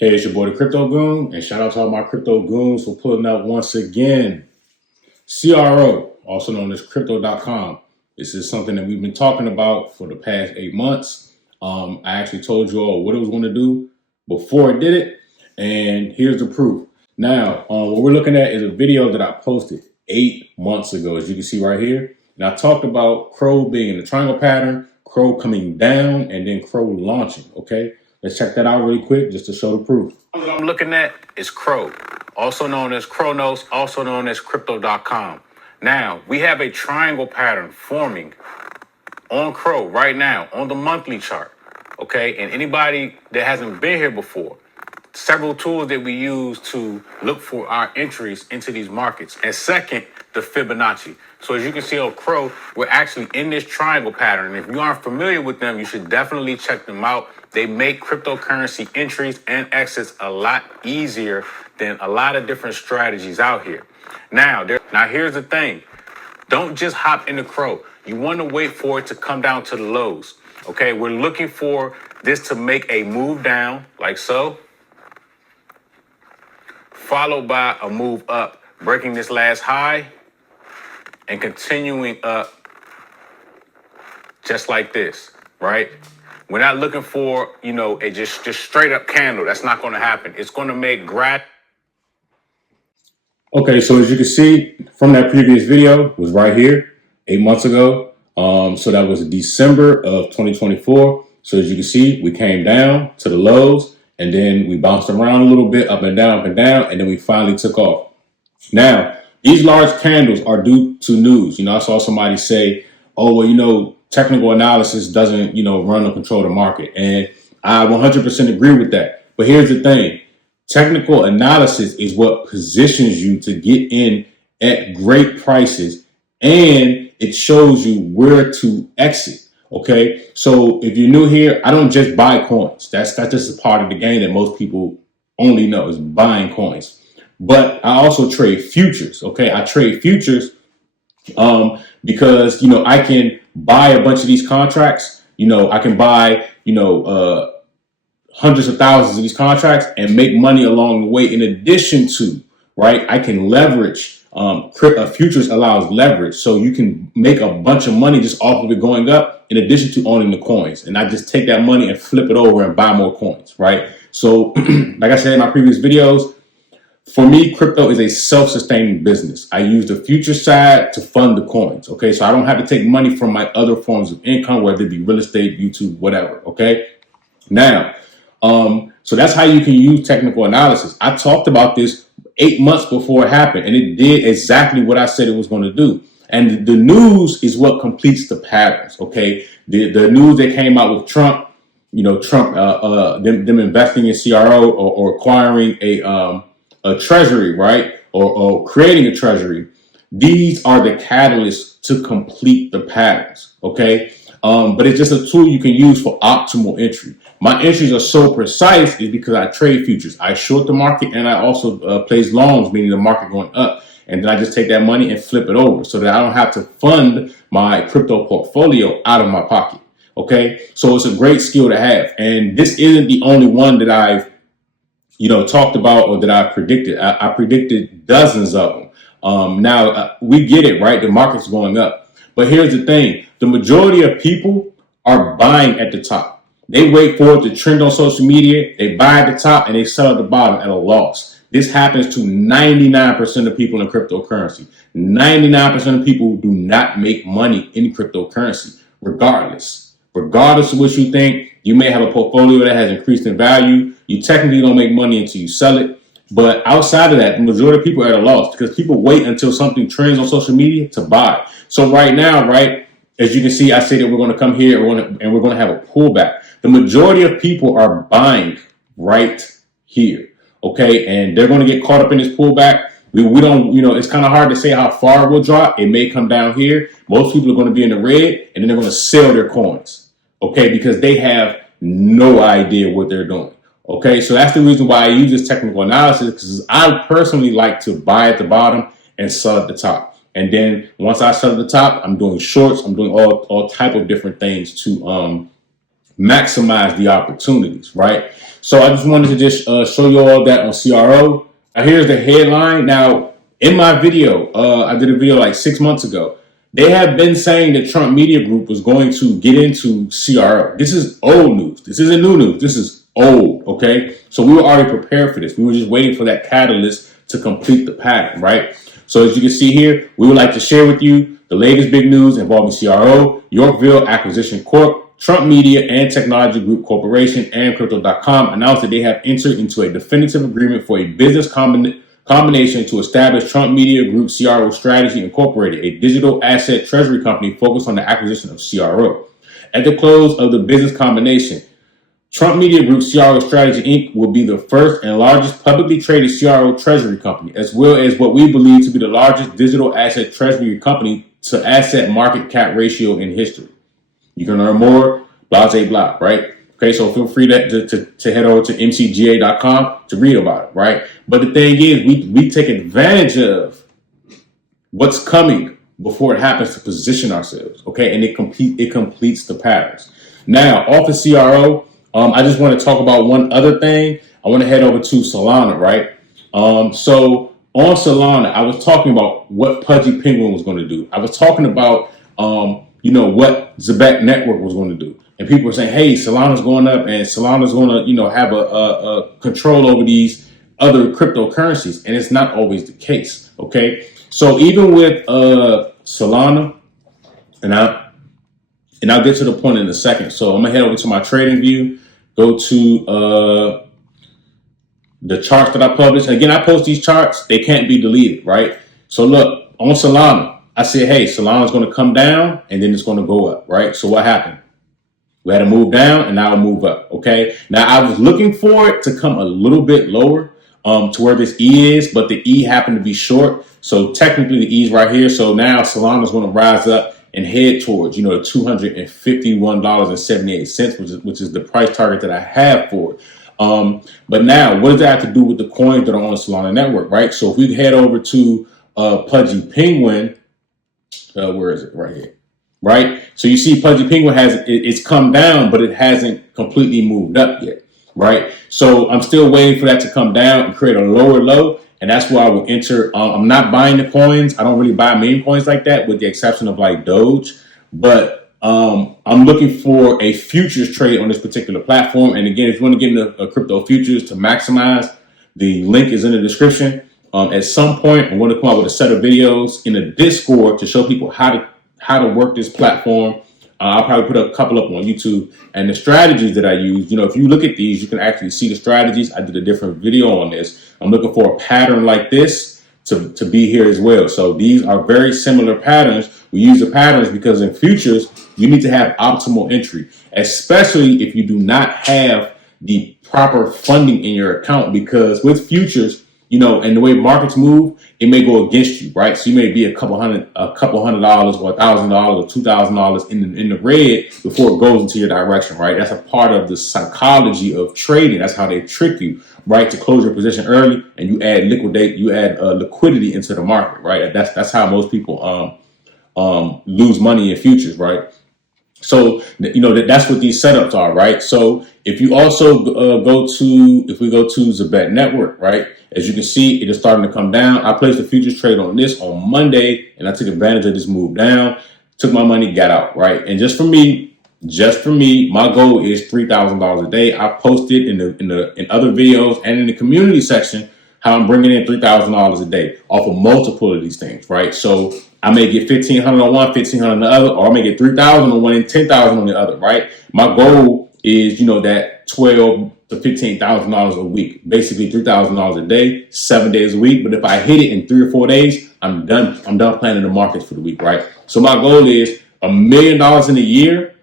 Hey, it's your boy, the Crypto Goon, and shout out to all my crypto goons for pulling up once again. CRO, also known as crypto.com. This is something that we've been talking about for the past 8 months. I actually told you all what it was going to do before it did it, and here's the proof. Now, what we're looking at is a video that I posted 8 months ago, as you can see right here. And I talked about CRO being in the triangle pattern, CRO coming down, and then CRO launching, okay? Let's check that out really quick just to show the proof. What I'm looking at is CRO, also known as Chronos, also known as crypto.com. Now, we have a triangle pattern forming on CRO right now on the monthly chart, okay? And anybody that hasn't been here before, several tools that we use to look for our entries into these markets. And second, the Fibonacci. So as you can see on CRO, we're actually in this triangle pattern. And if you aren't familiar with them, you should definitely check them out. They make cryptocurrency entries and exits a lot easier than a lot of different strategies out here. Now here's the thing. Don't just hop into CRO. You want to wait for it to come down to the lows. Okay, we're looking for this to make a move down like so, followed by a move up, breaking this last high and continuing up just like this, right? We're not looking for, a just straight up candle. That's not going to happen. It's going to make Okay, so as you can see from that previous video was right here 8 months ago. So that was December of 2024. So as you can see, we came down to the lows and then we bounced around a little bit up and down, and then we finally took off. Now, these large candles are due to news. I saw somebody say, oh, well, technical analysis doesn't, run or control the market. And I 100% agree with that. But here's the thing. Technical analysis is what positions you to get in at great prices, and it shows you where to exit. Okay, so if you're new here, I don't just buy coins. That's just a part of the game that most people only know is buying coins. But I also trade futures. Okay, I trade futures because I can buy a bunch of these contracts. I can buy hundreds of thousands of these contracts and make money along the way. In addition to, right, I can leverage. Futures allows leverage, so you can make a bunch of money just off of it going up, in addition to owning the coins. And I just take that money and flip it over and buy more coins, right? So, like I said in my previous videos, for me, crypto is a self-sustaining business. I use the future side to fund the coins, okay? So I don't have to take money from my other forms of income, whether it be real estate, YouTube, whatever, okay? Now, so that's how you can use technical analysis. I talked about this 8 months before it happened, and it did exactly what I said it was going to do. And the news is what completes the patterns, okay? The news that came out with Trump, them investing in CRO or acquiring a treasury, right? Or creating a treasury. These are the catalysts to complete the patterns, okay? But it's just a tool you can use for optimal entry. My entries are so precise is because I trade futures. I short the market and I also place longs, meaning the market going up. And then I just take that money and flip it over so that I don't have to fund my crypto portfolio out of my pocket. Okay, so it's a great skill to have. And this isn't the only one that I've talked about or that I predicted. I predicted dozens of them. Now we get it, right? The market's going up. But here's the thing. The majority of people are buying at the top. They wait for it to trend on social media. They buy at the top and they sell at the bottom at a loss. This happens to 99% of people in cryptocurrency. 99% of people do not make money in cryptocurrency, regardless. Regardless of what you think, you may have a portfolio that has increased in value. You technically don't make money until you sell it. But outside of that, the majority of people are at a loss because people wait until something trends on social media to buy. So right now, right, as you can see, I say that we're going to come here and we're going to have a pullback. The majority of people are buying right here, okay? And they're going to get caught up in this pullback. We don't, it's kind of hard to say how far it will drop. It may come down here. Most people are going to be in the red and then they're going to sell their coins, okay? Because they have no idea what they're doing. Okay, so that's the reason why I use this technical analysis, because I personally like to buy at the bottom and sell at the top. And then once I sell at the top, I'm doing shorts. I'm doing all type of different things to maximize the opportunities, right? So I just wanted to just show you all that on CRO. Here's the headline. Now, in my video, I did a video like 6 months ago. They have been saying that Trump Media Group was going to get into CRO. This is old news. This isn't new news. This is old, okay? So we were already prepared for this. We were just waiting for that catalyst to complete the pattern, right? So as you can see here, we would like to share with you the latest big news involving CRO, Yorkville Acquisition Corp., Trump Media and Technology Group Corporation, and Crypto.com announced that they have entered into a definitive agreement for a business combination to establish Trump Media Group CRO Strategy Incorporated, a digital asset treasury company focused on the acquisition of CRO. At the close of the business combination, Trump Media Group CRO Strategy Inc. will be the first and largest publicly traded CRO treasury company, as well as what we believe to be the largest digital asset treasury company to asset market cap ratio in history. You can learn more, blah, blah, blah, right? Okay, so feel free to head over to mcga.com to read about it, right? But the thing is, we take advantage of what's coming before it happens to position ourselves, okay? And it completes the patterns. Now, off of CRO, I just want to talk about one other thing. I want to head over to Solana, right? So on Solana, I was talking about what Pudgy Penguin was going to do. I was talking about, what Zabek Network was going to do. And people were saying, hey, Solana's going up and Solana's going to, have a control over these other cryptocurrencies. And it's not always the case, okay? So even with Solana, and I'll get to the point in a second. So I'm going to head over to my trading view, go to the charts that I publish. Again, I post these charts. They can't be deleted, right? So look, on Solana, I said, hey, Solana's going to come down and then it's going to go up, right? So what happened? We had to move down and now it'll move up, okay? Now, I was looking for it to come a little bit lower to where this E is, but the E happened to be short. So technically the E is right here. So now Solana's going to rise up and head towards, $251.78, which is the price target that I have for it. But now, what does that have to do with the coins that are on the Solana network, right? So if we head over to Pudgy Penguin, where is it? Right here, right? So you see Pudgy Penguin it's come down, but it hasn't completely moved up yet, right? So I'm still waiting for that to come down and create a lower low. And that's where I will enter. I'm not buying the coins. I don't really buy meme coins like that, with the exception of like Doge. But I'm looking for a futures trade on this particular platform. And again, if you want to get into crypto futures to maximize, the link is in the description. At some point, I'm going to come out with a set of videos in a Discord to show people how to work this platform. I'll probably put a couple up on YouTube, and the strategies that I use. If you look at these, you can actually see the strategies. I did a different video on this. I'm looking for a pattern like this to be here as well. So these are very similar patterns. We use the patterns because in futures, you need to have optimal entry, especially if you do not have the proper funding in your account, because with futures, and the way markets move, it may go against you, right? So you may be a couple $100 or $1,000 or $2,000 in the red before it goes into your direction, right? That's a part of the psychology of trading. That's how they trick you, right? To close your position early, and you add liquidity into the market, right? That's how most people lose money in futures, right? So, that's what these setups are, right? So if you also go to Zabek Network, right? As you can see, it is starting to come down. I placed a futures trade on this on Monday, and I took advantage of this move down, took my money, got out, right? And just for me, my goal is $3,000 a day. I posted in other videos and in the community section how I'm bringing in $3,000 a day off of multiple of these things, right? So I may get $1,500 on one, $1,500 on the other, or I may get $3,000 on one and $10,000 on the other, right? My goal is, that $12,000 to $15,000 a week, basically $3,000 a day, 7 days a week. But if I hit it in 3 or 4 days, I'm done. I'm done planning the markets for the week, right? So my goal is $1 million in a year.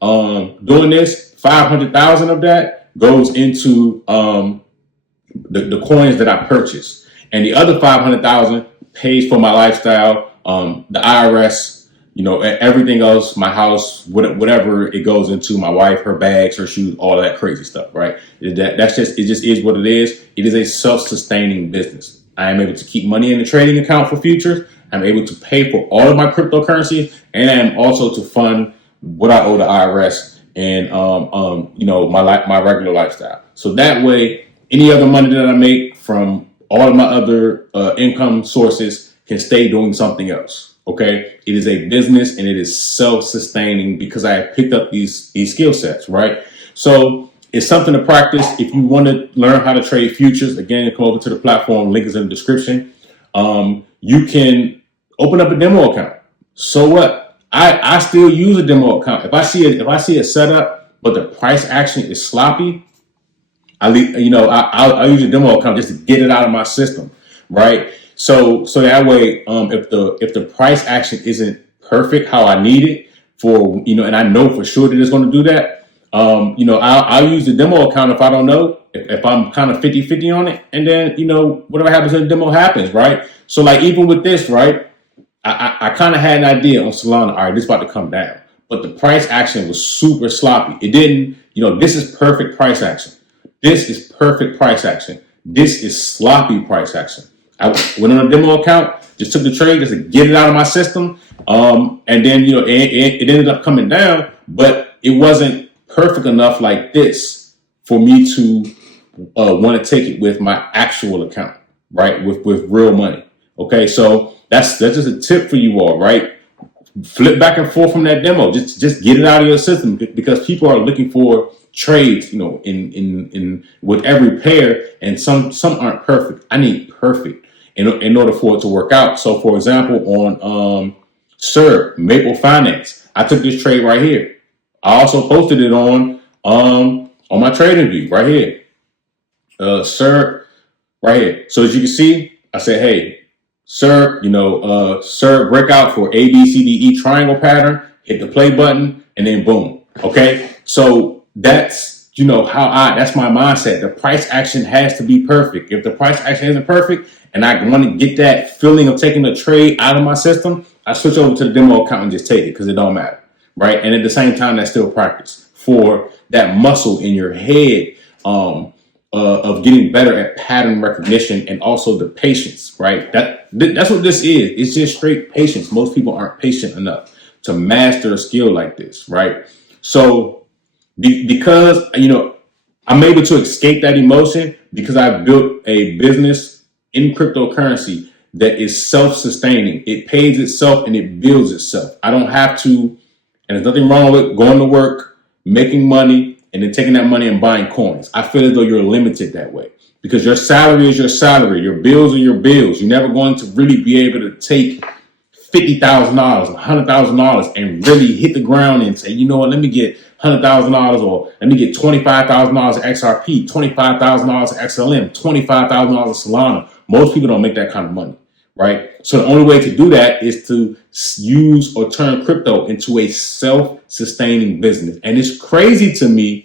Doing this, 500,000 of that goes into the coins that I purchased, and the other 500,000 pays for my lifestyle, the IRS, everything else, my house, whatever it goes into, my wife, her bags, her shoes, all that crazy stuff, right? It just is what it is. It is a self-sustaining business. I am able to keep money in the trading account for futures. I'm able to pay for all of my cryptocurrencies, and I am also to fund what I owe the IRS and my regular lifestyle. So that way, any other money that I make from all of my other income sources can stay doing something else. Okay, it is a business and it is self-sustaining because I have picked up these skill sets, right? So it's something to practice. If you want to learn how to trade futures, again, come over to the platform. Link is in the description. You can open up a demo account. So what? I still use a demo account. If I see a setup, but the price action is sloppy, I'll use a demo account just to get it out of my system, right? So that way, if the price action isn't perfect how I need it for, and I know for sure that it's going to do that, I'll use the demo account if I don't know, if I'm kind of 50-50 on it, and then, whatever happens in the demo happens, right? So like even with this, right, I kind of had an idea on Solana, all right, this is about to come down, but the price action was super sloppy. It didn't, this is perfect price action. This is perfect price action. This is sloppy price action. I went on a demo account, just took the trade just to get it out of my system. And then, it ended up coming down, but it wasn't perfect enough like this for me to want to take it with my actual account, right? With real money. Okay, so that's just a tip for you all, right? Flip back and forth from that demo. Just get it out of your system because people are looking for trades, in with every pair, and some aren't perfect. I need perfect in order for it to work out. So, for example, on Maple Finance, I took this trade right here. I also posted it on my trading view right here. Right here. So as you can see, I said, hey, breakout for A, B, C, D, E triangle pattern, hit the play button, and then boom. Okay. So that's, that's my mindset. The price action has to be perfect. If the price action isn't perfect and I want to get that feeling of taking a trade out of my system, I switch over to the demo account and just take it because it don't matter. Right. And at the same time, that's still practice for that muscle in your head, of getting better at pattern recognition and also the patience, right? That's what this is. It's just straight patience. Most people aren't patient enough to master a skill like this, right? So because, I'm able to escape that emotion because I built a business in cryptocurrency that is self-sustaining. It pays itself and it builds itself. I don't have to, and there's nothing wrong with going to work, making money, and then taking that money and buying coins. I feel as though you're limited that way because your salary is your salary. Your bills are your bills. You're never going to really be able to take $50,000, $100,000 and really hit the ground and say, you know what, let me get $100,000 or let me get $25,000 of XRP, $25,000 of XLM, $25,000 of Solana. Most people don't make that kind of money, right? So the only way to do that is to use or turn crypto into a self-sustaining business. And it's crazy to me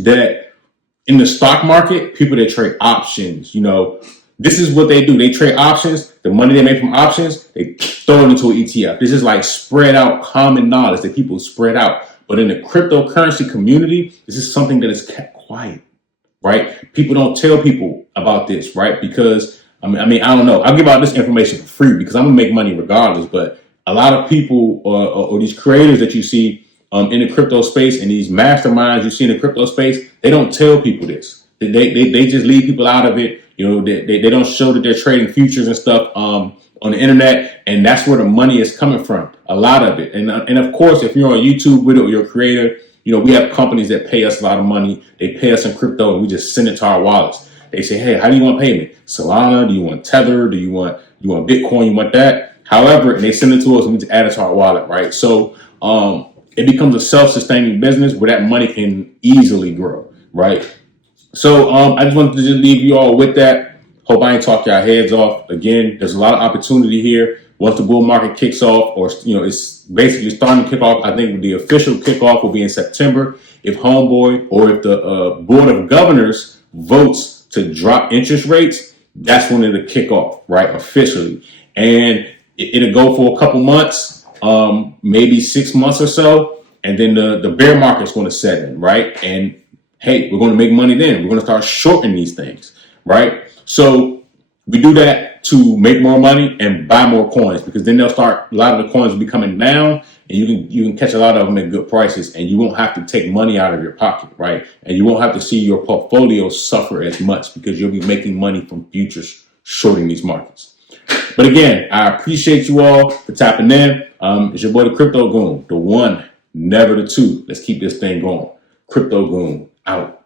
that in the stock market, people that trade options, this is what they do. They trade options. The money they make from options, they throw it into an ETF. This is like spread out common knowledge that people spread out. But in the cryptocurrency community, this is something that is kept quiet, right? People don't tell people about this, right? Because, I don't know. I'll give out this information for free because I'm going to make money regardless. But a lot of people or these creators that you see in the crypto space and these masterminds you see in the crypto space, they don't tell people this. They just leave people out of it. They don't show that they're trading futures and stuff on the internet, and that's where the money is coming from. A lot of it, and of course, if you're on YouTube with it or you're a creator, we have companies that pay us a lot of money. They pay us in crypto, and we just send it to our wallets. They say, hey, how do you want payment? Solana? Do you want Tether? Do you want Bitcoin? You want that? However, and they send it to us, and we just add it to our wallet, right? So it becomes a self-sustaining business where that money can easily grow, right? So I just wanted to just leave you all with that. Hope I ain't talk y'all heads off. Again, there's a lot of opportunity here. Once the bull market kicks off, or it's basically starting to kick off, I think the official kickoff will be in September. If Homeboy or if the Board of Governors votes to drop interest rates, that's when it'll kick off, right, officially. And it'll go for a couple months. Maybe 6 months or so, and then the bear market's going to set in, right? And hey, we're going to make money then. We're going to start shorting these things, right? So we do that to make more money and buy more coins because then a lot of the coins will be coming down, and you can catch a lot of them at good prices, and you won't have to take money out of your pocket, right? And you won't have to see your portfolio suffer as much because you'll be making money from futures shorting these markets. But again, I appreciate you all for tapping in. It's your boy, the Crypto Goon, the one, never the two. Let's keep this thing going. Crypto Goon out.